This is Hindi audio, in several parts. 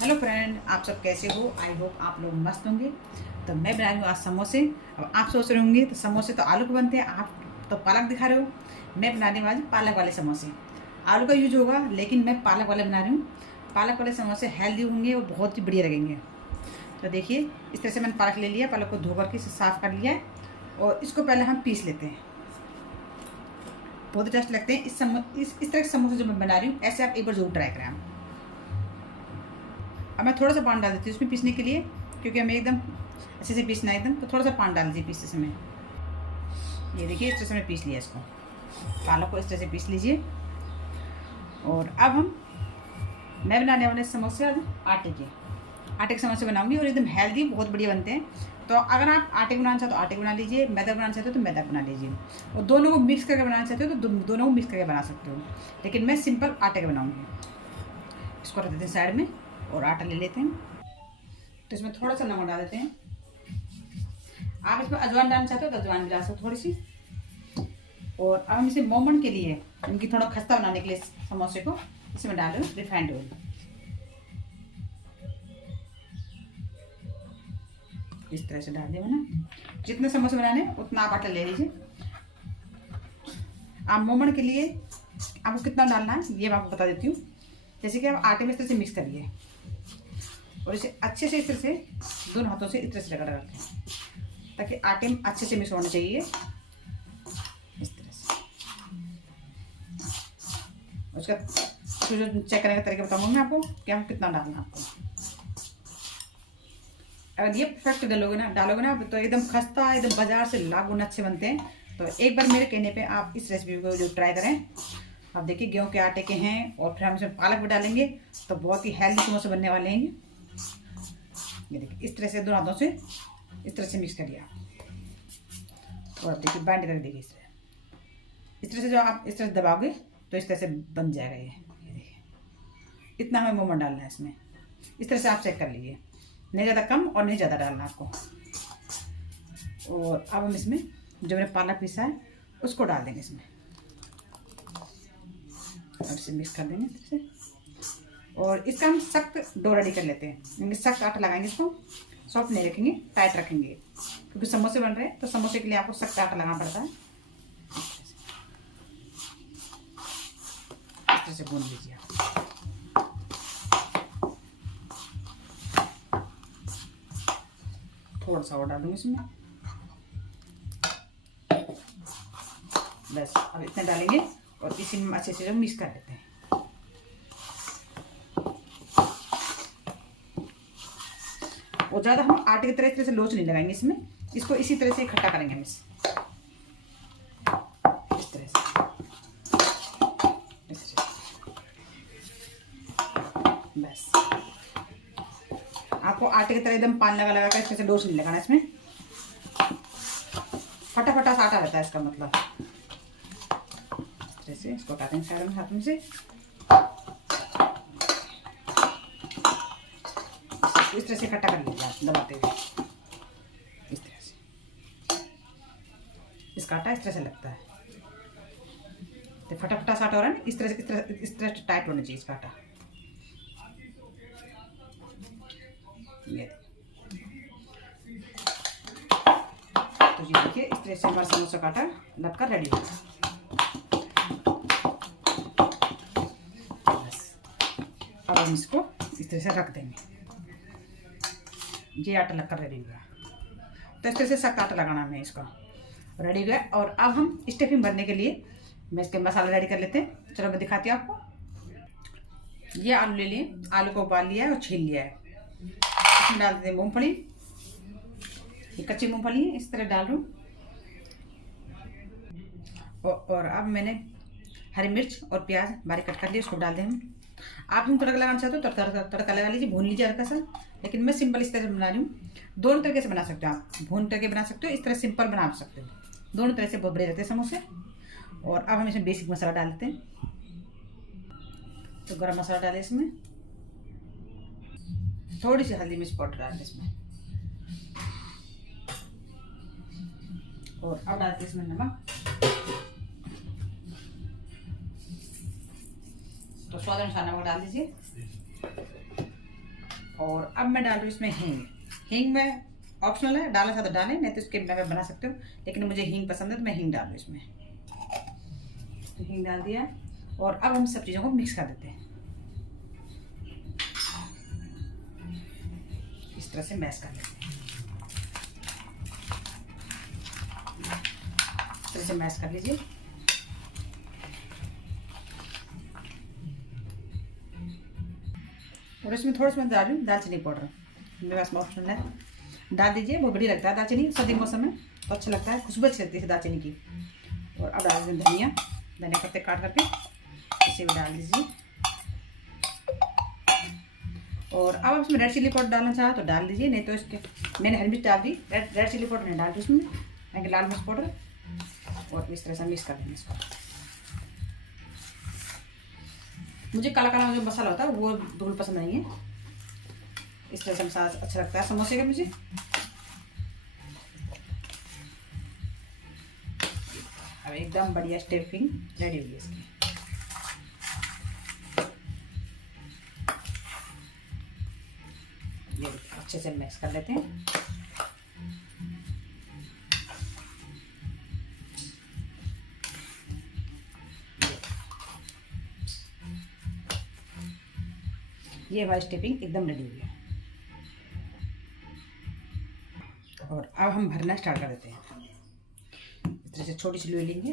हेलो फ्रेंड, आप सब कैसे हो? आई होप आप लोग मस्त होंगे। तो मैं बना रही हूँ आज समोसे। अब आप सोच रहे होंगे तो समोसे तो आलू के बनते हैं, आप तो पालक दिखा रहे हो। मैं बनाने वाली पालक वाले समोसे। आलू का यूज होगा लेकिन मैं पालक वाले बना रही हूँ। पालक वाले समोसे हेल्दी होंगे और बहुत ही बढ़िया लगेंगे। तो देखिए, इस तरह से मैंने पालक ले लिया। पालक को धो करके इसे साफ़ कर लिया है और इसको पहले हम पीस लेते हैं। बहुत ही टेस्ट लगते हैं इस तरह के समोसे जो मैं बना रही हूँ। ऐसे आप एक बार जरूर ट्राई करें। अब मैं थोड़ा सा पानी डाल देती हूँ उसमें पीसने के लिए, क्योंकि हमें एकदम अच्छे से पीसना है एकदम। तो थोड़ा सा पानी डाल दीजिए पीसते समय। ये देखिए, इस तरह से मैं पीस लिया इसको। पालक को इस तरह से पीस लीजिए। और अब मैं बनाने वाले समोसे आज आटे के समोसे बनाऊंगी और एकदम हेल्दी बहुत बढ़िया बनते हैं। तो अगर आप आटे बनाना चाहते हो तो आटे बना लीजिए, मैदा बनाना चाहते हो तो मैदा बना लीजिए, और दोनों को मिक्स करके बनाना चाहते हो तो दोनों को मिक्स करके बना सकते हो। लेकिन मैं सिंपल आटे का बनाऊँगी। इसको रख देते हैं साइड में और आटा ले लेते हैं। तो इसमें थोड़ा सा नमक डाल देते हैं। आप इसमें अजवाइन डालना चाहते हो तो अजवाइन भी डाल सकते हो थोड़ी सी। और अब हम इसे मोमन के लिए, इनकी थोड़ा खस्ता बनाने के लिए समोसे को इसमें डाल रहे हो रिफाइंड ऑयल। इस तरह से डाल दिया मैंने। जितने समोसे बनाने उतना आप आटा ले लीजिए। आप मोमन के लिए आपको कितना डालना है ये मैं आपको बता देती हूँ। जैसे कि आप आटे में इस तरह से मिक्स करिए और इसे अच्छे से इस तरह से दोनों हाथों से इस तरह से रगड़ रखें, ताकि आटे में अच्छे से मिक्स होना चाहिए। इस तरह से उसका जो चेक करने का तरीका बताऊंगा मैं आपको कि हम कितना डालना है आपको। अगर ये परफेक्ट डालोगे ना तो एकदम खस्ता, एकदम बाजार से लाख गुना अच्छे बनते हैं। तो एक बार मेरे कहने पे आप इस रेसिपी को जो ट्राई करें। आप देखिए, गेहूं के आटे के हैं और फिर हम इसमें पालक भी डालेंगे तो बहुत ही हेल्दी समोसे बनने वाले हैं। ये देखिए, इस तरह से दोनों हाथों से इस तरह से मिक्स करिए आप। और देखिए बाइंड कर देखिए इस तरह से जो आप इस तरह से दबाओगे तो इस तरह से बन जाएगा। ये देखिए, इतना हमें मोमन डालना है इसमें। इस तरह से आप चेक कर लीजिए, नहीं ज़्यादा कम और नहीं ज़्यादा डालना आपको। और अब हम इसमें जो मैंने पालक पीसा है उसको डाल देंगे इसमें और इसे मिक्स कर देंगे इस तरह से। और इसका हम सख्त डो रेडी कर लेते हैं, क्योंकि सख्त आटा लगाएंगे, इसको सॉफ्ट नहीं रखेंगे, टाइट रखेंगे, क्योंकि समोसे बन रहे हैं तो समोसे के लिए आपको सख्त आटा लगाना पड़ता है। इस तरह से भून लीजिए। थोड़ा सा और डालूंगी इसमें, बस अब इतना डालेंगे और इसी में अच्छे से मिक्स कर लेते हैं। और ज़्यादा हम आटे की तरह से लोच नहीं लगाएंगे इसमें, इसको इसी तरह से इकट्ठा करेंगे हम इस तरह से। बस आपको आटे की तरह एकदम पानी लगा कर इस तरह से लोच नहीं लगाना इसमें। फटाफटा सा आटा रहता है इसका मतलब। इस तरह से इसको काटेंगे साइड में हाथ में से। इस तरह से इकट्ठा कर लीजिए आप दबाते हुए। इस तरह से इसका आटा इस तरह से लगता है। तो फटाफटा सा आटा हो रहा है ना, इस तरह से टाइट होना चाहिए इसका आटा। ये तो जी देखिए, इस तरह से हमारा समोसा का आटा लगकर रेडी हो गया। बस अब हम इसको इस तरह से रख देंगे। ये आटा लगकर रेडी हुआ। तो इस तरह से सख्त आटा लगाना हमें, इसका रेडी हुआ। और अब हम स्टफिंग भरने के लिए मैं इसके मसाला रेडी कर लेते हैं। चलो मैं दिखाती हूँ आपको। ये आलू ले लिए, आलू को उबाल लिया है और छील लिया है। इसमें डाल देते हैं मूंगफली। ये कच्ची मूंगफली है, इस तरह डाल दूँ। और अब मैंने हरी मिर्च और प्याज बारीक कट कर लिया, उसको डाल दें हम। आप हम तड़का लगाना चाहते हो तो तड़का लगा लीजिए, भून लीजिए हल्का सा। लेकिन मैं सिंपल इस तरह बना रही हूँ। दोनों तरीके से बना सकते हो आप, भून करके बना सकते हो, इस तरह सिंपल बना सकते हो। दोनों तरह से बहुत बड़े रहते हैं समोसे। और अब हम इसमें बेसिक मसाला डाल देते हैं। तो गरम मसाला डालें इसमें, थोड़ी सी हल्दी मिर्च पाउडर डालें इसमें, और अब डालते हैं इसमें नमक। तो स्वाद अनुसार नमक डाल दीजिए। और अब मैं डाल रही हूँ इसमें हींग। हींग में ऑप्शनल है, डालना चाहे तो डालें, नहीं तो इसके मैं बना सकते हो, लेकिन मुझे हींग पसंद है तो मैं हींग डाल रही हूँ इसमें। तो हींग डाल दिया और अब हम सब चीज़ों को मिक्स कर देते हैं। इस तरह से मैश कर लेते हैं। इस तरह से मैश कर लीजिए। और इसमें थोड़ा सा मैं डाल रही हूँ दालचीनी पाउडर, मेरे पास में ऑप्शन है, डाल दीजिए। बहुत बढ़िया लगता है दालचीनी सर्दी के मौसम में, तो अच्छा लगता है, खुशबू अच्छी लगती है दालचीनी की। और अब डाल दें धनिया, धनिया पत्ते काट करके इसे भी डाल दीजिए। और अब आप इसमें रेड चिल्ली पाउडर डालना चाहो तो डाल दीजिए, नहीं तो इसके मैंने हरी मिर्च डाल दी, रेड चिल्ली पाउडर नहीं डाल दी उसमें, यानी लाल मिर्च पाउडर। और इस तरह से मिक्स कर देंगे इसको। मुझे काला काला जो मसाला होता है वो बिल्कुल पसंद नहीं है। इस तरह से मसाला अच्छा लगता है समोसे का मुझे। अब एकदम बढ़िया स्टफिंग रेडी हुई है इसकी। ये अच्छे से मिक्स कर लेते हैं। ये हमारी स्टफिंग एकदम रेडी हुई है। और अब हम भरना स्टार्ट कर देते हैं। इस तरह से छोटी सी लोई लेंगे,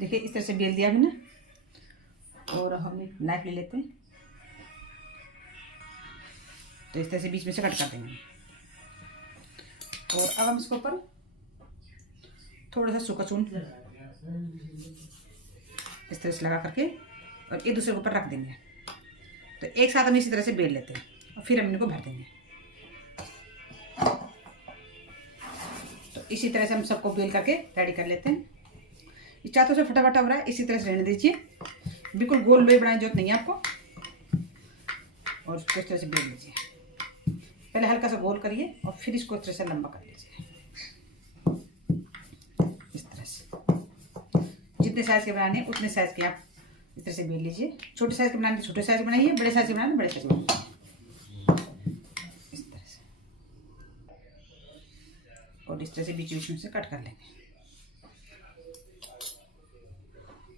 देखिए इस तरह से बेल दिया हमने। और हम एक नाइफ ले लेते हैं, तो इस तरह से बीच में से कट कर देंगे। और अब हम इसके ऊपर थोड़ा सा सूखा चून इस तरह से लगा करके और एक दूसरे के ऊपर रख देंगे। तो एक साथ हम इसी तरह से बेल लेते हैं और फिर हम इनको भर देंगे। तो इसी तरह से हम सबको बेल करके रेडी कर लेते हैं। इस चाहतों से फटाफट हो रहा है, इसी तरह से रहने दीजिए, बिल्कुल गोल लोई बनाने की जरूरत नहीं है आपको। और इसको इस तरह से बेल लीजिए, पहले हल्का सा गोल करिए और फिर इसको इस तरह से लंबा कर लीजिए। इस तरह से जितने साइज के बनाने उतने साइज के आप इस तरह से बेल लीजिए। छोटे साइज के बनाने छोटे साइज बनाइए, बड़े साइज के बनाने बड़े साइज बनाइए। इस तरह से और इस तरह से बीच बीच में से कट कर लेंगे।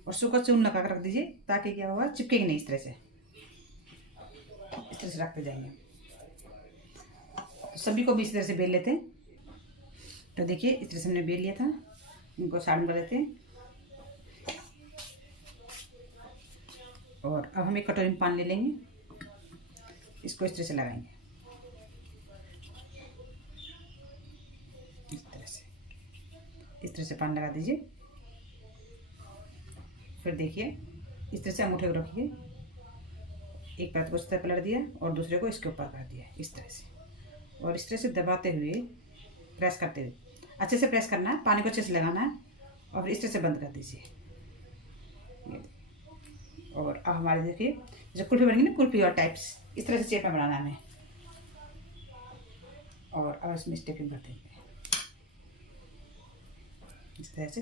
और सूखा चून लगा कर रख दीजिए ताकि क्या होगा चिपकेगी नहीं। इस तरह से रखते जाएंगे। सभी को भी इस तरह से बेल लेते हैं। तो देखिए इस तरह से हमने बेल लिया था, इनको साइड में कर लेते हैं। और अब हम एक कटोरी में पानी ले लेंगे, इसको इस तरह से लगाएंगे। इस तरह से पानी लगा दीजिए। फिर देखिए इस तरह से अंगूठे को रखिए, एक पैर को इस तरह पलट दिया और दूसरे को इसके ऊपर कर दिया इस तरह से। और इस तरह से दबाते हुए प्रेस करते हुए अच्छे से प्रेस करना है, पानी को अच्छे से लगाना है और इस तरह से बंद कर दीजिए। और अब हमारे देखिए जब कुल्फी बनेगी ना, कुल्फी और टाइप्स इस तरह से शेप में बनाना है हमें। और अब इसमें स्टफिंग भर देंगे इस तरह से।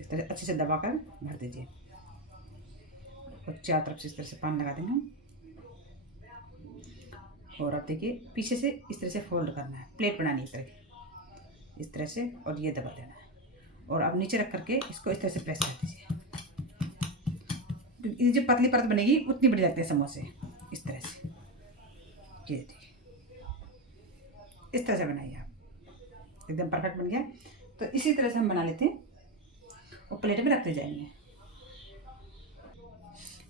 इस तरह अच्छे से दबाकर भर दीजिए और चारों तरफ से इस तरह से पानी लगा देंगे। और अब देखिए पीछे से इस तरह से फोल्ड करना है, प्लेट बनानी है इस तरह से और ये दबा देना है। और अब नीचे रख करके इसको इस तरह से प्रेस कर दीजिए। ये जो पतली परत बनेगी उतनी बड़ी लगती है समोसे। इस तरह से ये देखिए इस तरह से बनाइए आप, एकदम परफेक्ट बन गया। तो इसी तरह से हम बना लेते हैं और प्लेट में रखते जाएंगे।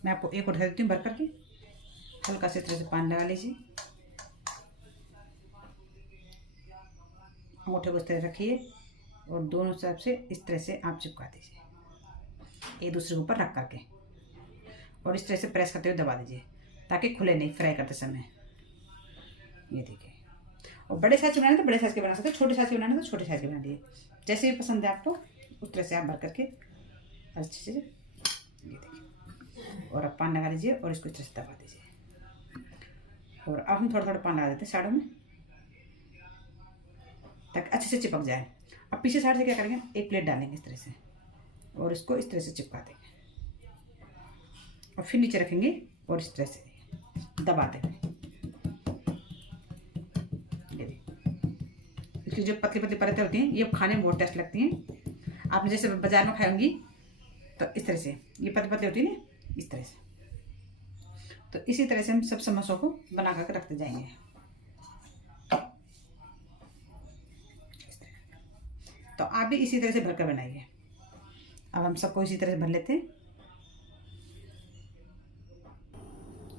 मैं आपको एक और दिखा देती हूँ भर करके। हल्का से इस तरह से पानी लगा लीजिए, अंगूठे को इस तरह रखिए और दोनों तरफ से इस तरह से आप चिपका दीजिए एक दूसरे के ऊपर रख करके। और इस तरह से प्रेस करते हुए दबा दीजिए ताकि खुले नहीं फ्राई करते समय। ये देखिए। और बड़े साइज के बनाने तो बड़े साइज के बना सकते, छोटे साइज के बनाने तो छोटे साइज के बना दिए, जैसे भी पसंद है आपको उस तरह से आप भर करके अच्छे से ये देखिए। और अब पान लगा लीजिए और इसको इस तरह से दबा दीजिए। और अब हम थोड़ा थोड़ा पान लगा देते हैं साइडों में ताकि अच्छे से चिपक जाए। अब पीछे साइड से क्या करेंगे, एक प्लेट डालेंगे इस तरह से और इसको इस तरह से चिपका देंगे और फिर नीचे रखेंगे और इस तरह से दबा देंगे। इसकी जो पतली पतली परतें होती हैं ये खाने में बहुत टेस्ट लगती हैं। आपने जैसे बाजार में खाएंगी तो इस तरह से ये पतली पतली होती है ना, इस तरह से। तो इसी तरह से हम सब समोसों को बना करके रखते जाएंगे। तो आप भी इसी तरह से भरकर बनाइए। अब हम सबको इसी तरह से भर लेते हैं।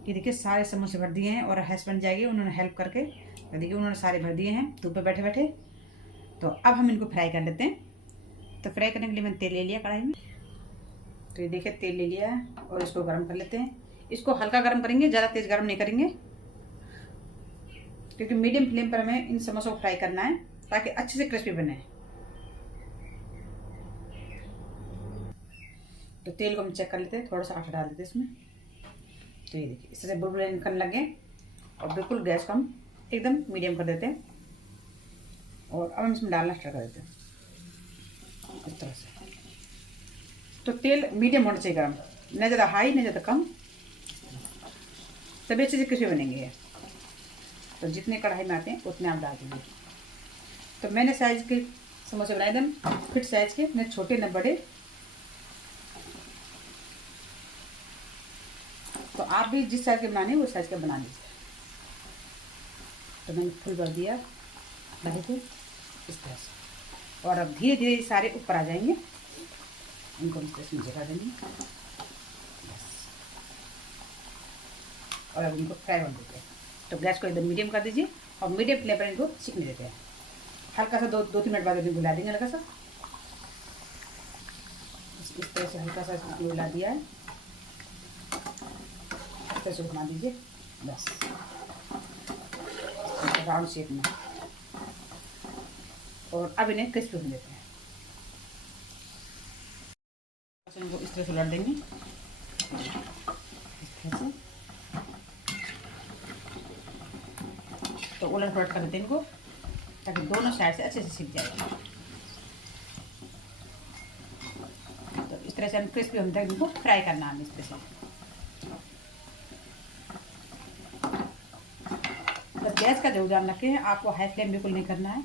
ये देखिए सारे समोसे भर दिए हैं और हस्बैंड जाएंगे, उन्होंने हेल्प करके देखिए उन्होंने सारे भर दिए हैं धूप पे बैठे बैठे। तो अब हम इनको फ्राई कर लेते हैं। तो फ्राई करने के लिए मैंने तेल ले लिया कढ़ाई में। तो ये देखिए तेल ले लिया है और इसको गर्म कर लेते हैं। इसको हल्का गर्म करेंगे, ज़्यादा तेज़ गर्म नहीं करेंगे, क्योंकि मीडियम फ्लेम पर हमें इन समोसों को फ्राई करना है ताकि अच्छे से क्रिस्पी बने। तो तेल को हम चेक कर लेते हैं, थोड़ा सा आटा डाल देते हैं इसमें। तो ये देखिए इस तरह से बुलबुले निकलने लगे और बिल्कुल गैस को हम एकदम मीडियम कर देते हैं। और अब हम इसमें डालना स्टार्ट कर देते हैं इस तरह से। तो तेल मीडियम होना चाहिए गर्म, न ज़्यादा हाई न ज़्यादा कम, तभी अच्छे से क्रिस्पी बनेंगे। तो जितने कढ़ाई में आते हैं उतने आप डाल दीजिए। तो मैंने साइज़ के समोसे बनाए एकदम फिट साइज़ के, न छोटे न बड़े। तो आप भी जिस साइज़ के बनाने वो साइज़ के बना लीजिए। तो मैंने फुल भर दिया दही को इस तरह से। और अब धीरे धीरे सारे ऊपर आ जाएंगे, इनको हम इसमें जगा देंगे बस। और अब इनको फ्राई होने देते हैं। तो गैस को एकदम मीडियम कर दीजिए और मीडियम फ्लेम पर इनको सीखने देते हैं। हल्का सा दो 3 मिनट बाद इनको हिला देंगे हल्का सा, इस तरह से हल्का सा इसको हिला दिया है, इस तरह से घुमा दीजिए बस राउंड शेप में। और अब इन्हें क्रिस्पी होने देते हैं। इनको इस तरह से उलट देंगे इस तरह से। तो उलट पलट कर देते हैं इनको ताकि दोनों साइड से अच्छे से सीख जाए। तो इस तरह से हम क्रिस्पी होने तक इनको फ्राई करना है इस तरह से। बस गैस का जो ध्यान रखें, आपको हाई फ्लेम बिल्कुल नहीं करना है।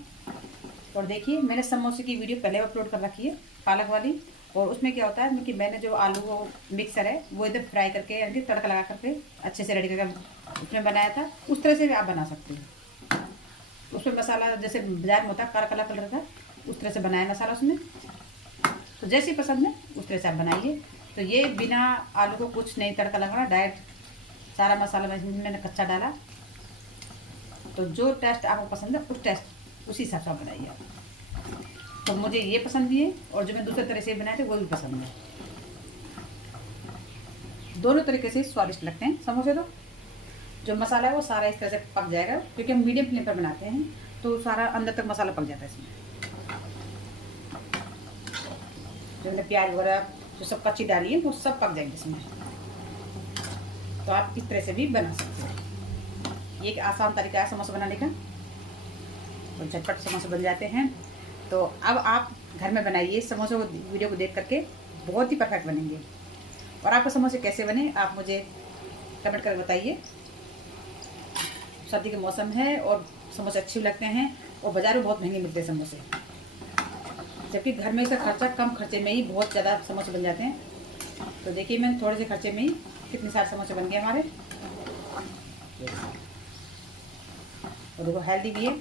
और देखिए मैंने समोसे की वीडियो पहले अपलोड कर रखी है पालक वाली, और उसमें क्या होता है कि मैंने जो आलू वो मिक्सर है वो इधर फ्राई करके यानी तड़का लगा करके अच्छे से रेडी करके उसमें बनाया था। उस तरह से भी आप बना सकते हैं। उसमें मसाला जैसे बाजार में होता है काला काला कलर का, उस तरह से बनाया मसाला उसमें। तो जैसी पसंद है उस तरह से आप बनाइए। तो ये बिना आलू को कुछ नहीं तड़का लगाना, डायरेक्ट सारा मसाला मैंने कच्चा डाला। तो जो टेस्ट आपको पसंद है उस टेस्ट उसी हिसाब से आप बनाइए। तो मुझे ये पसंद भी है और जो मैं दूसरे तरह से बनाए थे वो भी पसंद है। दोनों तरीके से स्वादिष्ट लगते हैं समोसे। तो जो मसाला है वो सारा इस तरह से पक जाएगा, क्योंकि हम मीडियम फ्लेम पर बनाते हैं तो सारा अंदर तक मसाला पक जाता है इसमें। जो मैंने प्याज वगैरह जो सब कच्ची डाली है वो सब पक जाएंगे इसमें। तो आप इस तरह से भी बना सकते हैं। ये एक आसान तरीका है समोसा बनाने का, तो झटपट समोसे बन जाते हैं। तो अब आप घर में बनाइए समोसे को, वीडियो को देख करके बहुत ही परफेक्ट बनेंगे। और आपके समोसे कैसे बने आप मुझे कमेंट करके बताइए। सर्दी के मौसम है और समोसे अच्छे लगते हैं और बाज़ार में बहुत महंगे मिलते हैं समोसे, जबकि घर में से खर्चा कम खर्चे में ही बहुत ज़्यादा समोसे बन जाते हैं। तो देखिए मैंने थोड़े से खर्चे में ही कितने सारे समोसे बन गए हमारे। और देखो हेल्दी भी है।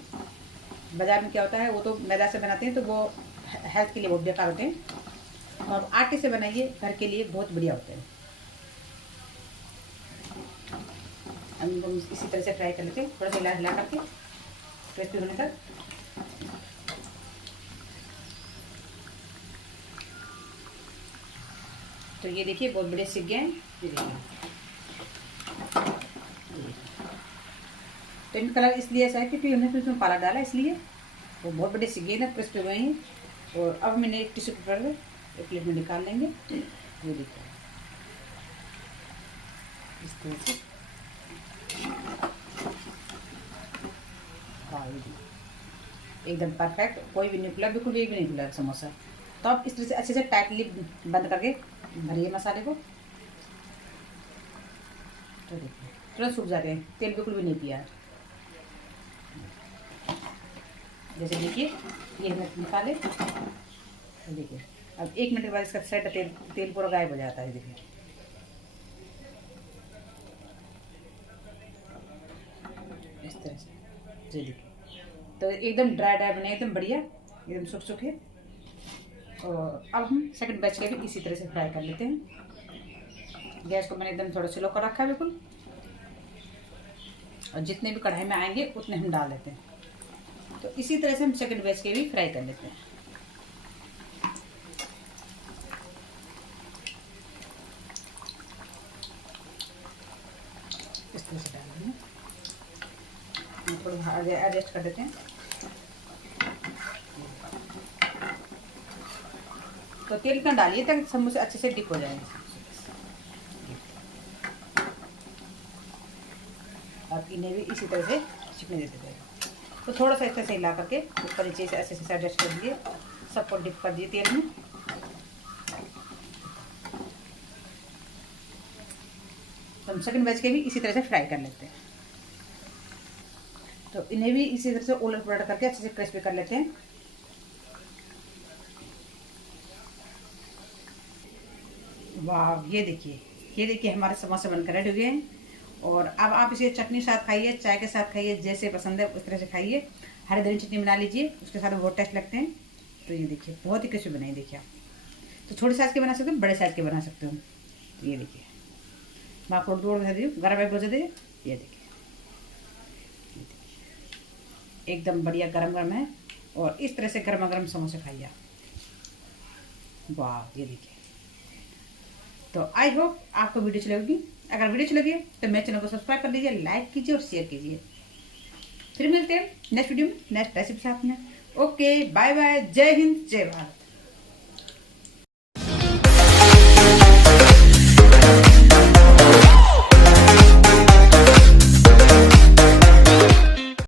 बाज़ार में क्या होता है वो तो मैदा से बनाते हैं तो वो हेल्थ के लिए बहुत बेकार होते हैं, और आटे से बनाइए घर के लिए बहुत बढ़िया होते हैं। हम इनको इसी तरह से फ्राई कर लेते हैं, थोड़ा सा हिला करके क्रिस्पी होने तक। तो ये देखिए बहुत बड़े सीख गए हैं, ये देखिए। पिंक कलर इसलिए ऐसा है क्योंकि हमने इसमें पालक डाला, इसलिए वो बहुत बड़े सीखे ना क्रिस्पी हुए हैं। और अब मैंने एक टिश्यू पेपर एक प्लेट में निकाल लेंगे। ये देखो इस तरह से। हाँ ये एकदम परफेक्ट, कोई भी नहीं खुला, बिल्कुल भी नहीं खुला समोसा। तो आप इस तरह से अच्छे से टाइटली बंद करके भरिए मसाले को। तो देखिए तुरंत सूख जाते हैं, तेल बिल्कुल भी नहीं पिया। जैसे देखिए ये हमने निकाले, तो देखिए अब 1 मिनट के बाद इसका साइड तेल पूरा गायब हो जाता है। देखिए इस तरह से, जी देखिए तो एकदम ड्राई बने, एकदम बढ़िया, एकदम सूख सूखे। और अब हम सेकंड बैच के भी इसी तरह से फ्राई कर लेते हैं। गैस को मैंने एकदम थोड़ा स्लो कर रखा है बिल्कुल, और जितने भी कढ़ाई में आएंगे उतने हम डाल देते हैं। तो इसी तरह से हम सेकंड बैच के भी फ्राई कर लेते हैं। इस तरह से डाल देंगे, थोड़ा एडजस्ट कर देते हैं। तो तेल इतना डालिए ताकि समोसे अच्छे से डिप हो जाएंगे। अब इन्हें भी इसी तरह से चिपने देते जाएगा। तो थोड़ा सा इस तरह से हिला करके ऊपर नीचे से ऐसे एडजस्ट कर दिए, सबको डिप कर दिए तेल में। तो हम सेकंड बैच के भी इसी तरह से फ्राई कर लेते हैं। तो इन्हें भी इसी तरह से उलट पुलट करके अच्छे से क्रिस्पी कर लेते हैं। वाह, ये देखिए हमारे समोसे बनकर रेडी हो गए हैं। और अब आप इसे चटनी साथ खाइए, चाय के साथ खाइए, जैसे पसंद है उस तरह से खाइए। हरी धनी चटनी बना लीजिए, उसके साथ बहुत टेस्ट लगते हैं। तो ये देखिए बहुत ही क्रिस्पी बनाई, देखिए आप तो छोटे साइज़ के बना सकते हो, बड़े साइज़ के बना सकते हो। तो ये देखिए मैं आपको दूर बता दीजिए, गर्म है बोझा दीजिए। ये देखिए एकदम बढ़िया गरम गरम है, और इस तरह से गर्मा गर्म समोसे खाइए। वाह, ये देखिए। तो आई होप आपको वीडियो अच्छी लगेगी। अगर वीडियो अच्छी लगी तो मेरे चैनल को सब्सक्राइब कर लीजिए, लाइक कीजिए और शेयर कीजिए। फिर मिलते हैं नेक्स्ट वीडियो में नेक्स्ट रेसिपी साथ में। ओके, बाय बाय, जय हिंद, जय भारत।